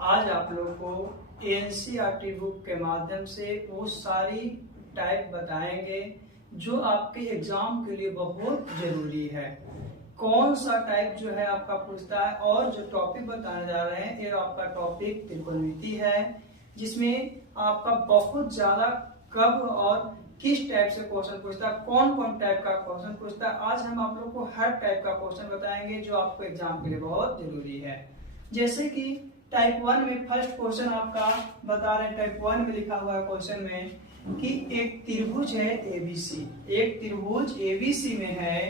आज आप लोगों को एनसीईआरटी बुक के माध्यम से वो सारी टाइप बताएंगे जो आपके एग्जाम के लिए बहुत जरूरी है। कौन सा टाइप जो है आपका पूछता है, और जो टॉपिक बताने जा रहे हैं ये आपका टॉपिक त्रिकोणमिति है, जिसमें आपका बहुत ज्यादा कब और किस टाइप से क्वेश्चन पूछता है, कौन कौन टाइप का क्वेश्चन पूछता है। आज हम आप लोग को हर टाइप का क्वेश्चन बताएंगे जो आपको एग्जाम के लिए बहुत जरूरी है। जैसे कि टाइप 1 में फर्स्ट क्वेश्चन आपका बता रहे हैं, टाइप 1 में लिखा हुआ है क्वेश्चन में कि एक त्रिभुज है एबीसी, एक त्रिभुज एबीसी में है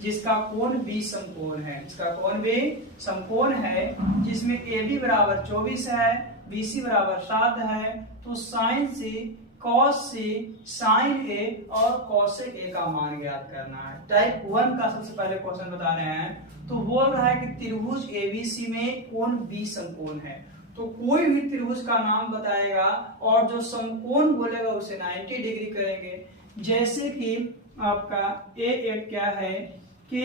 जिसका कोण बी समकोण है, जिसका कोण बी समकोण है, जिसमें AB बराबर 24 है, BC बराबर 7 है। तो साइन सी, कॉस सी, साइन ए और कॉसेक ए का मान ज्ञात करना है। टाइप 1 का सबसे पहले क्वेश्चन बता रहे हैं। तो बोल रहा है कि त्रिभुज एबीसी में कोण बी समकोण है। तो कोई भी त्रिभुज का नाम बताएगा और जो समकोण बोलेगा उसे 90 डिग्री करेंगे। जैसे कि आपका एक क्या है कि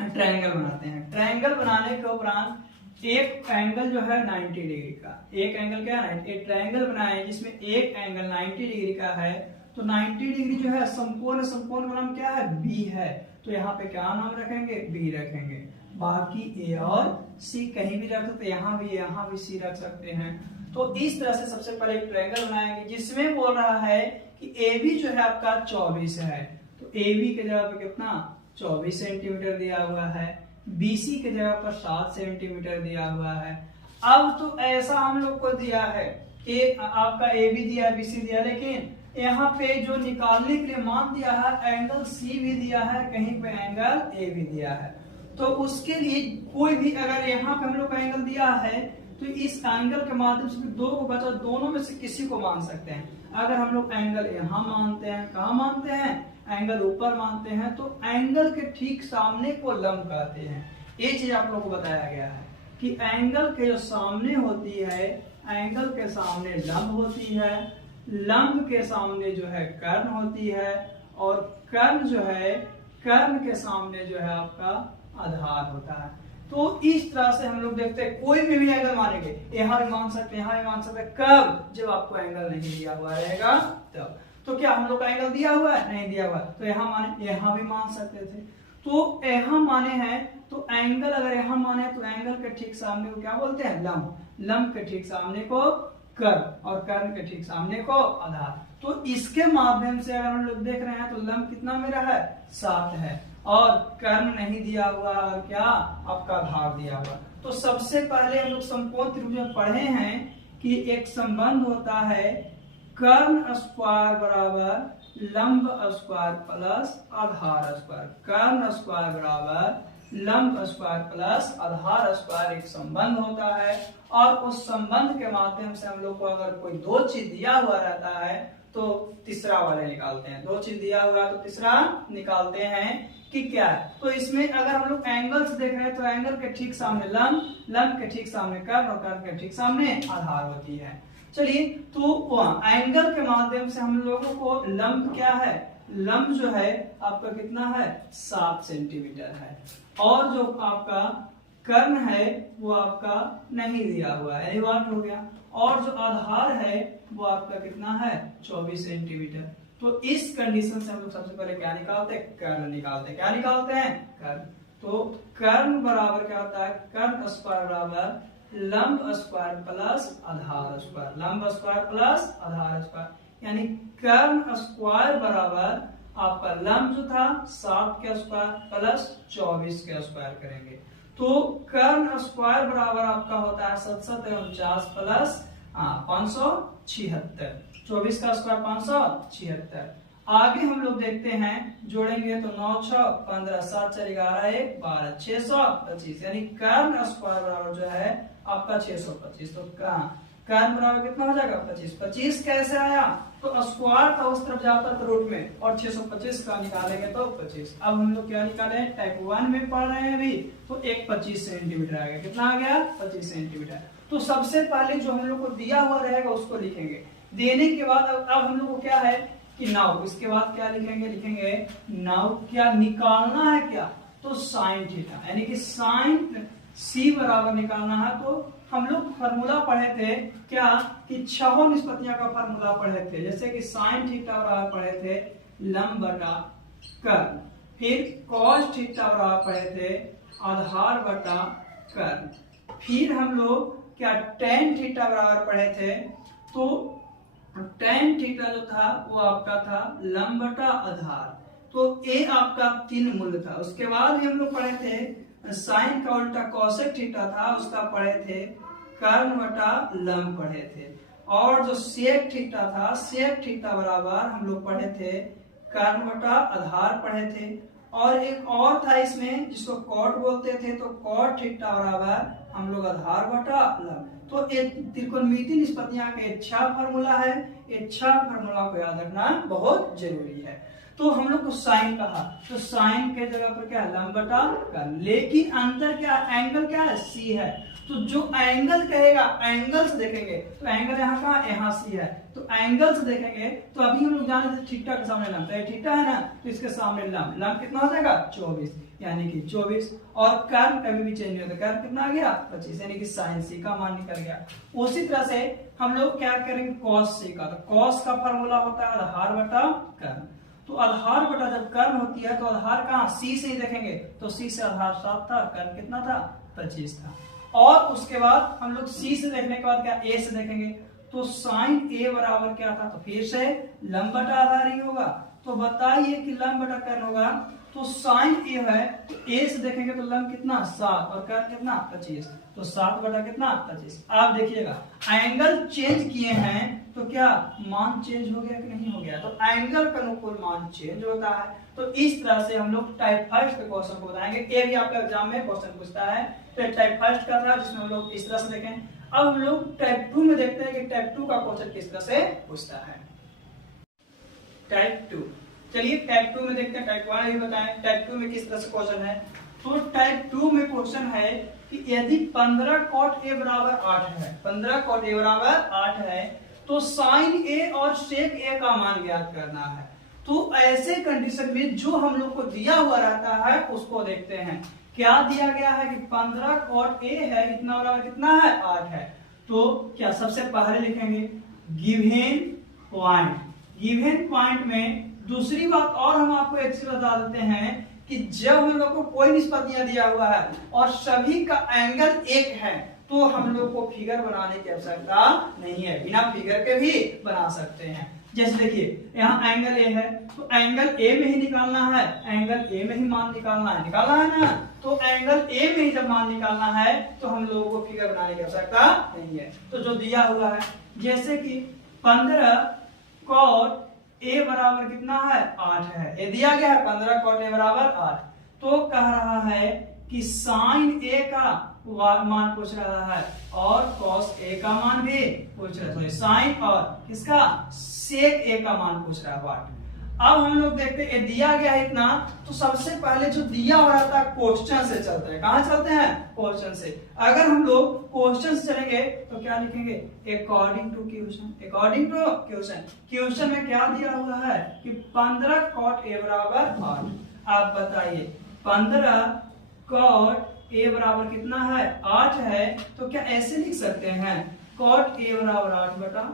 ट्रायंगल बनाते हैं, ट्रायंगल बनाने के उपरांत एक एंगल जो है 90 डिग्री का, एक एंगल क्या है, एक ट्रायंगल बनाए जिसमें एक एंगल 90 डिग्री का है। तो 90 डिग्री जो है समकोण, समकोण का नाम क्या है, बी है। तो यहाँ पे क्या नाम रखेंगे, बी रखेंगे। बाकी ए और सी कहीं भी रख सकते, यहाँ भी सी रख सकते हैं। तो इस तरह से सबसे पहले एक ट्रायंगल बनाएंगे जिसमें बोल रहा है कि ए बी जो है आपका 24 है। तो ए बी के जगह पे कितना 24 सेंटीमीटर दिया हुआ है, BC के जगह पर 7 सेंटीमीटर दिया हुआ है। अब तो ऐसा हम लोग को दिया है कि आपका AB दिया है, BC दिया, लेकिन यहाँ पे जो निकालने के लिए मान दिया है एंगल C भी दिया है, कहीं पे एंगल A भी दिया है। तो उसके लिए कोई भी अगर यहाँ पे हम लोग का एंगल दिया है तो इस एंगल के माध्यम से दो को बचा, दोनों में से किसी को मान सकते हैं। अगर हम लोग एंगल यहाँ मानते हैं, कहाँ मानते हैं, एंगल ऊपर मानते हैं, तो एंगल के ठीक सामने को लंब कहते हैं। ये चीज आप लोगों को बताया गया है कि एंगल के जो सामने होती है, एंगल के सामने लंब होती है, लंब के सामने जो है कर्ण होती है, और कर्ण जो है, कर्ण के सामने जो है आपका आधार होता है। तो इस तरह से हम लोग देखते हैं कोई भी एंगल मानेंगे, यहाँ भी मान सकते हैं, यहाँ भी मान सकते हैं। कब, जब आपको एंगल नहीं दिया हुआ रहेगा तब। तो क्या हम लोग का एंगल दिया हुआ है, नहीं दिया हुआ, तो यहाँ माने, यहाँ भी मान सकते थे। तो यहाँ माने हैं, तो एंगल अगर यहाँ माने तो एंगल के ठीक सामने को क्या बोलते हैं, लंब, लंब के ठीक सामने को कर्ण, और कर्ण के ठीक सामने को आधार। तो इसके माध्यम से अगर हम लोग देख रहे हैं तो लंब कितना मेरा है, 7 है, और कर्ण नहीं दिया हुआ, और क्या आपका आधार दिया हुआ। तो सबसे पहले हम लोग समकोण त्रिभुज में पढ़े हैं कि एक संबंध होता है कर्ण स्क्वायर बराबर लंब स्क्वायर प्लस आधार स्क्वायर। कर्ण स्क्वायर बराबर लंब स्क्वायर प्लस आधार स्क्वायर एक संबंध होता है, और उस संबंध के माध्यम से हम लोग को अगर कोई दो चीज दिया हुआ रहता है तो तीसरा वाले निकालते हैं। दो चीज दिया हुआ है तो तीसरा निकालते हैं कि क्या है। तो इसमें अगर हम लोग एंगल से देख रहे हैं तो एंगल के ठीक सामने लंब, लंब के ठीक सामने कर्ण, और कर्ण के ठीक सामने आधार होती है। चलिए, तो एंगल के माध्यम से हम लोगों को लंब क्या है, लंब जो है आपका कितना है, 7 सेंटीमीटर है, और जो आपका कर्ण है वो आपका नहीं दिया हुआ है, बात हो गया। और जो आधार है वो आपका कितना है, 24 सेंटीमीटर। तो इस कंडीशन से हम लोग सबसे पहले क्या निकालते हैं, कर्ण निकालते हैं। क्या निकालते हैं, कर्ण। तो कर्ण बराबर क्या होता है, कर्ण स्क्वायर बराबर लंब स्क्वायर प्लस आधार स्क्वायर, लंब स्क्वायर प्लस आधार स्क्वायर, यानी कर्ण स्क्वायर बराबर आपका लंब जो था 7 के स्क्वायर प्लस 24 के स्क्वायर करेंगे। तो कर्ण स्क्वायर बराबर आपका होता है 749 प्लस 576, 24 का स्क्वायर 576। आगे हम लोग देखते हैं, जोड़ेंगे तो 9 6 15 7 4 11 1 12 625, यानी कर्ण स्क्वायर बराबर जो है आपका 625। तो कर्ण बराबर कितना हो जाएगा, 25। 25 कैसे आया, तो स्क्वायर था उस तरफ जाता तो रूट में, और 625 का निकालेंगे तो 25। अब हम लोग क्या निकाले, टाइप 1 में पढ़ रहे हैं अभी, तो एक 25 सेंटीमीटर आ गया। कितना आ गया, 25 सेंटीमीटर। तो सबसे पहले जो हम लोग को दिया हुआ रहेगा उसको लिखेंगे। देने के बाद अब हम लोग को क्या है कि नाउ, इसके बाद क्या लिखेंगे, लिखेंगे नाउ क्या निकालना है, क्या, तो साइन थीटा, यानी कि साइन सी बराबर निकालना है तो हम लोग फार्मूला पढ़े थे क्या कि 6 निष्पत्तियां का फार्मूला पढ़े थे, जैसे कि साइन थीटा बराबर पढ़े थे लंब बटा कर्ण, फिर कॉस थीटा बराबर पढ़े थे आधार बटा कर्ण, फिर हम लोग क्या टेन थीटा बराबर पढ़े थे, तो टेन थीटा जो था वो आपका था लंब बटा आधार, तो ए आपका 3 मूल था। उसके बाद भी हम लोग पढ़े थे साइन का उल्टा कोसेक थीटा था, उसका पढ़े थे कर्ण बटा लंब पढ़े थे, और जो सेक थीटा था सेक थीटा बराबर हम लोग पढ़े थे कर्ण बटा आधार पढ़े थे, और एक और था इसमें जिसको कॉट बोलते थे, तो कॉट थीटा बराबर हम लोग आधार बटा लंब। तो एक त्रिकोणमितीय निष्पत्तियां का अच्छा फार्मूला है, अच्छा फार्मूला को याद रखना बहुत जरूरी है। तो हम लोग को साइन कहा, तो साइन के जगह पर क्या है लंब बटा कर्ण, लेकिन अंतर क्या एंगल क्या है सी है, तो जो एंगल कहेगा एंगल से देखेंगे, तो एंगल यहाँ कहाँ यहाँ सी है, तो एंगल से देखेंगे तो अभी हम लोग जाने थे थीटा के सामने लंब, तो थीटा है ना, तो इसके सामने लंब, लंब कितना हो जाएगा 24, यानी कि 24, और कर्ण कभी भी चेंज नहीं होता, कर्ण कितना आ गया 25, यानी कि साइन सी का मान निकल गया। उसी तरह से हम लोग क्या करेंगे कॉस सी का, तो कॉस का फॉर्मूला होता है आधार बटा कर्ण, तो आधार बटा जब कर्ण होती है तो आधार कहाँ सी से ही देखेंगे, तो सी से आधार 7 था, कर्ण कितना था 25 था, और उसके बाद हम लोग सी से देखने के बाद क्या ए से देखेंगे, तो साइन ए बराबर क्या था, तो फिर से लंब बटा आधार ही होगा, तो बताइए कि लंब बटा कर्ण होगा, तो साइन ए है तो ए से देखेंगे तो लंब कितना 7 और कर्ण कितना 25, तो 7 बटा कितना 25। आप देखिएगा एंगल चेंज किए हैं तो क्या मान चेंज हो गया कि नहीं हो गया, तो एंगल का अनुकूल मान चेंज होता है। तो इस तरह से हम लोग टाइप फर्स्ट के क्वेश्चन को बताएंगे, ये भी आपका एग्जाम में क्वेश्चन पूछता है, तो टाइप फर्स्ट का था जिसमें हम लोग इस तरह से देखें। अब हम लोग टाइप 2 में देखते हैं कि टाइप 2 का क्वेश्चन किस तरह से पूछता है। टाइप 2, चलिए टाइप 2 में देखते हैं, टाइप 1 भी बताएं टाइप 2 में किस तरह से क्वेश्चन है। तो टाइप 2 में क्वेश्चन है कि यदि 15 cot a बराबर 8 है, 15 cot a बराबर 8 है, तो साइन ए और सेक ए का मान ज्ञात करना है। तो ऐसे कंडीशन में जो हम लोग को दिया हुआ रहता है उसको देखते हैं, क्या दिया गया है कि 15 cot a है, इतना बराबर कितना है 8 है, तो क्या सबसे पहले लिखेंगे गिवन पॉइंट, गिवन पॉइंट में दूसरी बात और हम आपको एक चीज बता देते हैं कि जब हम लोग को कोई निष्पत्तियां दिया हुआ है और सभी का एंगल एक है, तो हम लोग को फिगर बनाने की आवश्यकता नहीं है, बिना फिगर के भी बना सकते हैं। जैसे देखिए यहाँ एंगल ए है, तो एंगल ए में ही निकालना है, एंगल ए में ही मान निकालना है ना, तो एंगल ए में ही जब मान निकालना है तो हम लोगों को फिगर बनाने की आवश्यकता नहीं है। तो जो दिया हुआ है जैसे कि 15 cot a बराबर कितना है 8 है, ये दिया गया है 15 cot a बराबर 8, तो कह रहा है कि साइन a का मान पूछ रहा है और cos a का मान भी पूछ रहा है, साइन और किसका सेक a का मान पूछ रहा है वाट। अब हम लोग देखते हैं दिया गया है इतना, तो सबसे पहले जो दिया हुआ रहता है क्वेश्चन से चलते हैं, कहां चलते हैं क्वेश्चन से। अगर हम लोग क्वेश्चन से चलेंगे तो क्या लिखेंगे according to question, according to question, question में क्या दिया हुआ है कि 15 cot a बराबर 8। आप बताइए 15 cot a बराबर कितना है 8 है, तो क्या ऐसे लिख सकते हैं cot a बराबर 8 बटा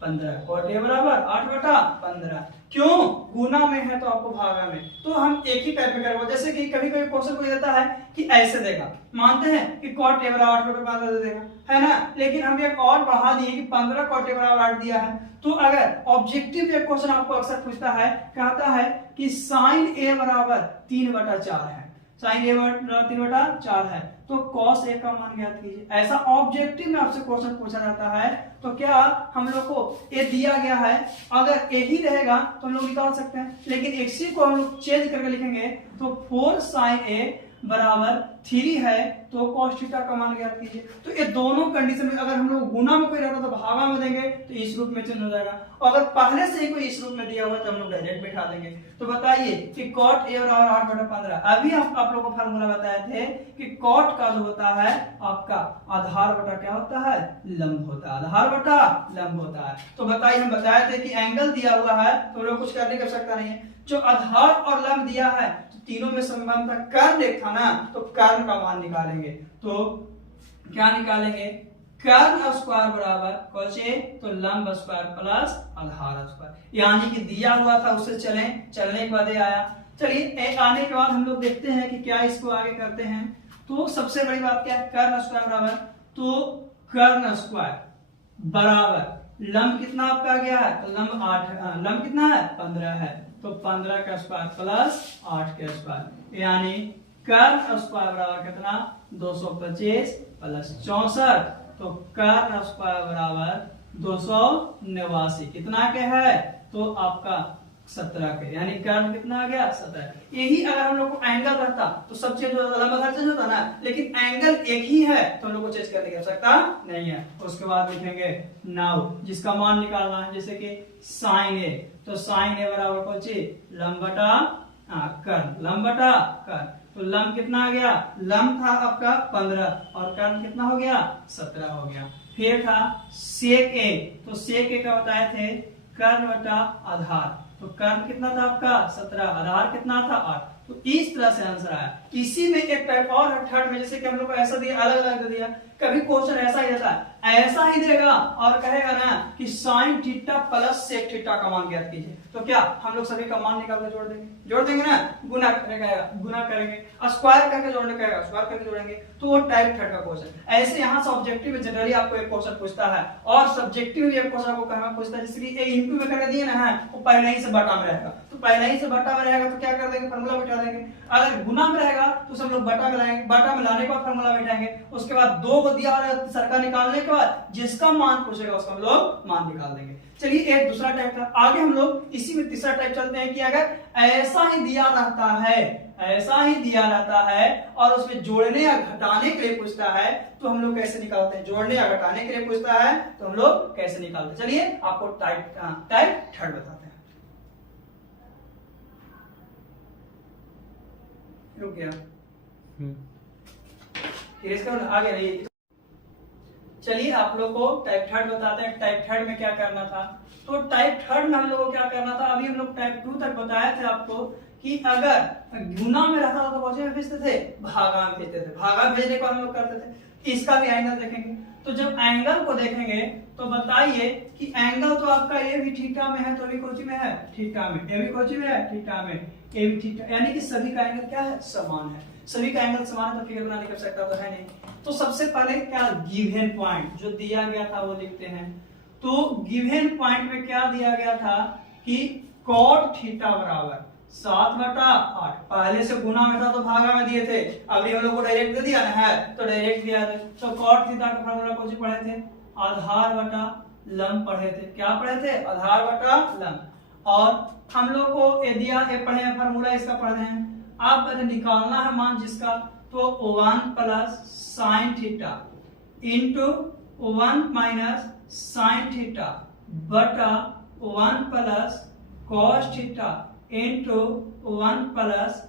15, cot a बराबर 8 बटा 15, क्यों गुना में है तो आपको भागा में, तो हम एक ही टाइप में करेंगे। जैसे कि कभी कभी क्वेश्चन को देता है कि ऐसे देगा, मानते हैं कि cot a बराबर 8 बटा 15 दे देगा, है ना, लेकिन हम एक और बढ़ा दिए कि 15 cot a बराबर 8 दिया है, तो अगर ऑब्जेक्टिव एक क्वेश्चन आपको अक्सर पूछता है, कहता है कि साइन a बराबर 3 बटा 4 है, साइन ए बराबर 3 बटा 4 है, तो cos a का मान ज्ञात कीजिए। ऐसा ऑब्जेक्टिव में आपसे क्वेश्चन पूछा जाता है, तो क्या हम लोग को ए दिया गया है, अगर ए ही रहेगा तो हम लोग निकाल सकते हैं, लेकिन इसी को हम लोग चेंज करके लिखेंगे, तो 4 sin a बराबर 3 है, तो cos थीटा का मान ज्ञात कीजिए। तो ये दोनों कंडीशन में अगर हम लोग गुना में कोई रहता तो भागा में देंगे तो इस रूप में चेंज हो जाएगा, और अगर पहले से ही कोई इस रूप में दिया हुआ तो हम लोग डायरेक्ट बैठा देंगे। तो बताइए कि cot a बराबर 8 बटा 15, अभी हम आप लोगों को फार्मूला बताए थे कि cot का जो होता है आपका आधार बटा क्या होता है लंब होता है, आधार बटा लंब होता है। तो बताइए हम बताए थे कि एंगल दिया हुआ है तो हम लोग कुछ करने की आवश्यकता नहीं है, जो आधार और लंब दिया है तो तीनों में संबंध था, कर्ण एक था ना, तो कर्ण का मान निकालेंगे। तो क्या निकालेंगे, कर्ण स्क्वायर बराबर कौचे, तो लंब स्क्वायर प्लस आधार स्क्वायर, यानी कि दिया हुआ था उससे चलने के बाद आया। चलिए आने के बाद हम लोग देखते हैं कि क्या इसको आगे करते हैं। तो सबसे बड़ी बात क्या है, कर्ण स्क्वायर बराबर, तो कर्ण स्क्वायर बराबर लंब कितना आपका गया है, तो लंब 8, लंब कितना है 15 है, तो 15 का स्क्वायर प्लस 8 का स्क्वायर, यानी कर्ण स्क्वायर बराबर कितना 225 प्लस 64, तो कर्ण स्क्वायर बराबर 289 कितना के है, तो आपका 17 के, यानी कर्ण कितना आ गया 17। यही अगर हम लोग को एंगल रहता तो सब चीज लंबा चेंज होता ना, लेकिन एंगल एक ही है तो हम लोग को चेंज करने की आवश्यकता नहीं है। उसके बाद लिखेंगे नाउ, जिसका मान निकालना है, जैसे कि साइन ए, तो साइन ए बराबर कौन सी, लंब बटा कर्ण, लंब बटा कर्ण, तो लंब कितना आ गया, लंब था आपका 15 और कर्ण कितना हो गया 17 हो गया। फिर था सेक ए, तो सेक ए का बताए थे कर्ण बटा आधार, तो कर्ण कितना था आपका 17, आधार कितना था 8, तो इस तरह से आंसर आया। इसी में एक टाइप और है थर्ड में, जैसे कि हम लोग को ऐसा दिया, अलग अलग दिया, कभी क्वेश्चन ऐसा ही रहता है, ऐसा ही देगा और कहेगा ना कि sine theta plus sec theta का मान ज्ञात कीजिए, तो क्या हम लोग सभी का मान निकाल कर जोड़ देंगे ना, गुना करेंगे, स्क्वायर करके जोड़ने कहेगा, स्क्वायर करके जोड़ेंगे, तो वो टाइप थर्ड का क्वेश्चन। ऐसे यहाँ से ऑब्जेक्टिव में जनरली आपको एक क्वेश्चन पूछता है और सब्जेक्टिव में एक क्वेश्चन आपको कहना पूछता है, जैसे कि इनटू में करके दिए ना है, वो पहले ही से बटा में रहेगा, तो पहले ही से बटा में रहेगा तो क्या कर देंगे, फार्मूला बैठा देंगे। अगर गुना में रहेगा तो सब लोग बटा में लाएंगे, बटा में लाने के बाद फार्मूला बैठाएंगे, उसके बाद दो को दिया और सरका निकालने के बाद जिसका मान पूछेगा उसका हम लोग मान निकाल देंगे। चलिए एक दूसरा टाइप था, आगे हम लोग इसी में तीसरा टाइप चलते हैं कि अगर ऐसा ही दिया रहता है, ऐसा ही दिया रहता है और उसमें जोड़ने या घटाने के लिए पूछता है, तो हम लोग कैसे निकालते हैं, जोड़ने या घटाने के लिए पूछता है तो हम लोग कैसे निकालते हैं। चलिए आपको टाइप थर्ड बताते हैं। रुक गया, आगे नहीं। चलिए आप लोग को टाइप थर्ड बताते हैं, टाइप थर्ड में क्या करना था। तो टाइप थर्ड में हम लोग को क्या करना था, अभी हम लोग टाइप 2 तक बताए थे आपको कि अगर गुना में रहता था तो कौन में भेजते थे, भागा में भेजते थे, भागा भेजने को हम लोग करते थे। इसका भी एंगल देखेंगे, तो जब एंगल को देखेंगे तो बताइए कि एंगल तो आपका ए भी थीटा में है, तो भी कोची में है थीटा में, ए भी कोची में है थीटा में, ए भी थीटा, यानी कि सभी का एंगल क्या है, समान है। सभी का एंगल समान है तो फिगर बनाने की आवश्यकता तो है नहीं। तो सबसे पहले क्या, गिवन पॉइंट जो दिया गया था वो लिखते हैं। तो गिवन पॉइंट में क्या दिया गया था कि कॉट थीटा बराबर 7/8, पहले से गुना में था तो भागा में दिए थे, अभी हम लोग को डायरेक्ट दे दिया ना है तो डायरेक्ट दिया था। तो कॉट थीटा का फार्मूला कौन सी पढ़े थे, आधार बटा लंब पढ़े थे, क्या पढ़े थे, आधार बटा लंब। और हम लोग को ये दिया, ये पढ़े हैं फार्मूला, इसका पढ़े हैं। आप निकालना है मान जिसका, तो 1 plus sine theta into 1 minus sine theta बटा 1 plus cos theta into 1 plus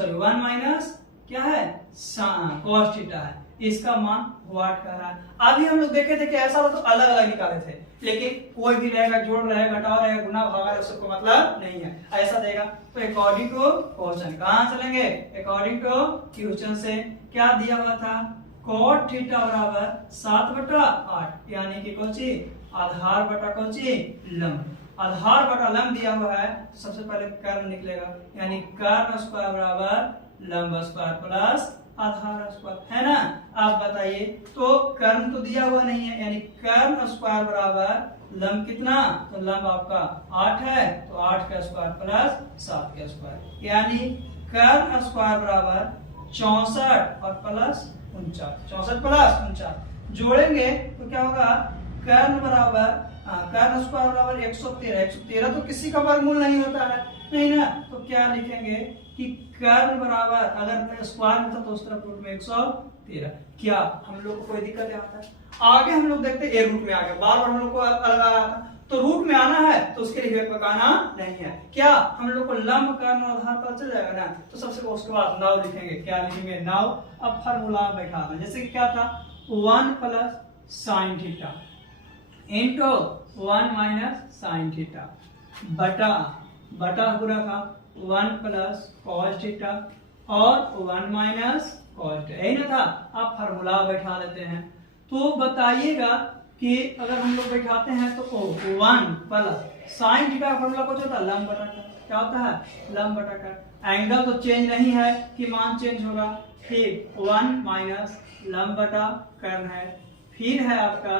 1 minus क्या है कॉस थीटा है, इसका मान व्हाट कर रहा है। अभी हम लोग देखे थे कि ऐसा हो तो अलग अलग निकाले थे, लेकिन कोई भी रहेगा, जोड़ रहेगा, घटाव रहेगा, गुना भागा सबको मतलब नहीं है, ऐसा देगा। तो अकॉर्डिंग टू क्वेश्चन कहां चलेंगे, अकॉर्डिंग टू क्वेश्चन से क्या दिया हुआ था, कॉट थीटा बराबर 7/8, यानी कि कौन सी, आधार बटा कौन सी, लंब, आधार बटा लंब दिया हुआ है। सबसे पहले कर्ण निकलेगा, यानी कर्ण स्क्वायर बराबर लंब स्क्वायर प्लस आधार स्क्वायर, है ना। आप बताइए, तो कर्ण तो दिया हुआ नहीं है, यानी कर्ण स्क्वायर बराबर लंब कितना, तो लंब आपका 8 है, तो 8 का स्क्वायर प्लस 7 का स्क्वायर, यानी कर्ण स्क्वायर बराबर 64 और प्लस 49, 64 प्लस 49 जोड़ेंगे तो क्या होगा, कर्ण बराबर कर्ण स्क्वायर बराबर 113, 113 तो किसी का वर्गमूल नहीं होता है, नहीं ना। तो क्या लिखेंगे कि कर्ण बराबर, अगर स्क्वायर होता तो उस तरफ रूट में 113, क्या हम लोग को कोई दिक्कत यहाँ था। आगे हम लोग देखते हैं, ए रूट में आ गया, बार बार हम लोग को अलग आ रहा था, तो रूट में आना है तो उसके लिए पकाना नहीं है, क्या हम लोग को लंब कर्ण और आधार पता चल जाएगा ना। तो सबसे उसके बाद नाउ लिखेंगे, क्या लिखेंगे, नाउ। अब फार्मूला बैठाना, जैसे कि क्या था, 1 plus sine theta into 1 minus sine theta बटा पूरा था 1 प्लस कॉस थीटा और 1 माइनस कॉस टेन, यही ना था। अब फार्मूला बैठा लेते हैं, तो बताइएगा कि अगर हम लोग बैठाते हैं तो 1 प्लस साइन थीटा का फार्मूला कुछ होता है लंब बटा कर, क्या होता है लंब बटा कर। एंगल तो चेंज नहीं है कि मान चेंज होगा, फिर 1 माइनस लंब बटा कर्न है, फिर है आपका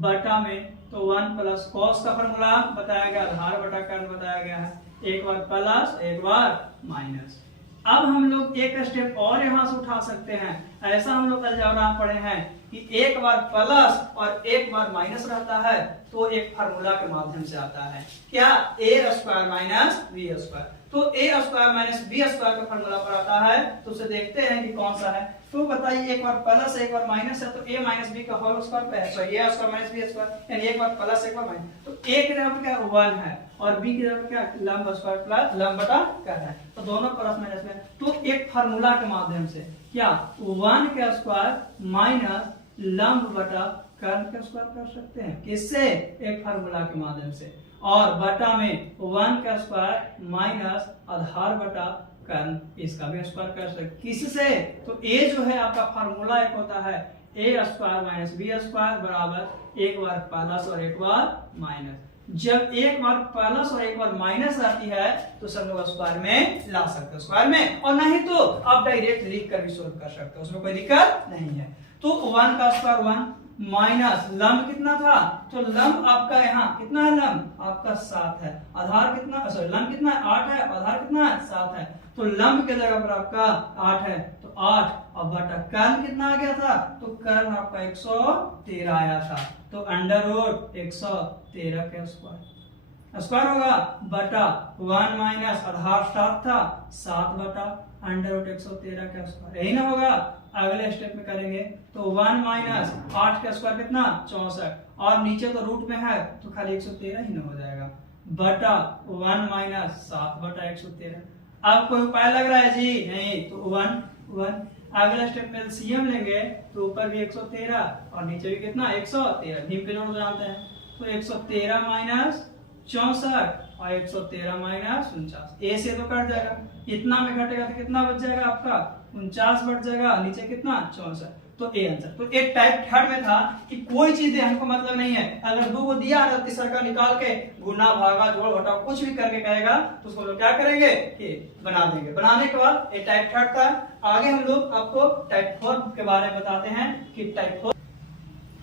बटा में तो 1 प्लस कॉस का फार्मूला बताया गया, आधार बटा कर्न बताया गया है, एक बार प्लस एक बार माइनस। अब हम लोग एक स्टेप और यहाँ से उठा सकते हैं, ऐसा हम लोग अलजेब्रा में पढ़े हैं कि एक बार प्लस और एक बार माइनस रहता है तो एक फार्मूला के माध्यम से आता है, क्या ए स्क्वायर माइनस बी स्क्वायर। तो ए स्क्वायर माइनस बी स्क्वायर का फार्मूला पर आता है, तो उसे देखते हैं कि कौन सा है। तो बताइए एक बार प्लस एक बार माइनस है तो a माइनस बी का होल स्क्वायर पे है, तो a square minus B square, यानी एक बार प्लस एक बार माइनस, तो a की जगह पर क्या 1 है और b की जगह पर क्या लंब स्क्वायर प्लस लंब बटा कर है, तो दोनों प्लस माइनस में, तो एक फार्मूला के माध्यम से क्या 1 का स्क्वायर माइनस लंब बटा कर्न का स्क्वायर कर सकते हैं, किससे एक फार्मूला के माध्यम से, और बटा में 1 का स्क्वायर माइनस आधार बटा कर्न, इसका भी स्क्वायर कर सकते किससे, तो a जो है आपका फार्मूला एक होता है a square minus B square बराबर एक बार प्लस और एक बार माइनस। जब एक बार प्लस और एक बार माइनस आती है तो सब लोग स्क्वायर में ला सकते हो, स्क्वायर में, और नहीं तो आप डायरेक्ट लिख कर भी सोल्व कर सकते हो, उसमें कोई दिक्कत नहीं है। तो 1 का स्क्वायर 1 माइनस लंब कितना था, तो लंब आपका यहाँ कितना है, लंब आपका 7 है, आधार कितना, सॉरी लंब कितना है 8 है, आधार कितना है 7 है, तो लंब के जगह पर आपका 8 है तो 8, और बटा कर्न कितना आ गया था, तो कर्न आपका 113 आया था, तो अंडर रूट 113 का स्क्वायर, स्क्वायर होगा बटा 1 माइनस आधार 7 था 7 बटा अंडर रूट 113 का स्क्वायर, यही ना होगा। अगले स्टेप में करेंगे तो 1 माइनस 8 का स्क्वायर कितना 64, और नीचे तो रूट में है तो खाली 113 ही ना हो जाएगा, बटा 1 माइनस 7 बटा 113। अब कोई उपाय लग रहा है जी, नहीं, तो 1 अगले स्टेप में एलसीएम लेंगे तो ऊपर भी 113 और नीचे भी कितना 113, भीम के जोड़ जानते हैं, तो 113 माइनस 64 और 113 माइनस 49, ए से तो कट जाएगा, इतना में घटेगा तो कितना बच जाएगा आपका 49 बच जाएगा, नीचे कितना 64, तो ए आंसर। तो एक टाइप थर्ड में था कि कोई चीज हमको मतलब नहीं है, अगर दो को दिया है तीसरा का निकाल के गुना भागा जोड़ घटाव कुछ भी करके कहेगा तो उसको लोग क्या करेंगे कि बना देंगे। बनाने के बाद ये टाइप थर्ड था। आगे हम लोग आपको टाइप 4 के बारे में बताते हैं कि टाइप 4,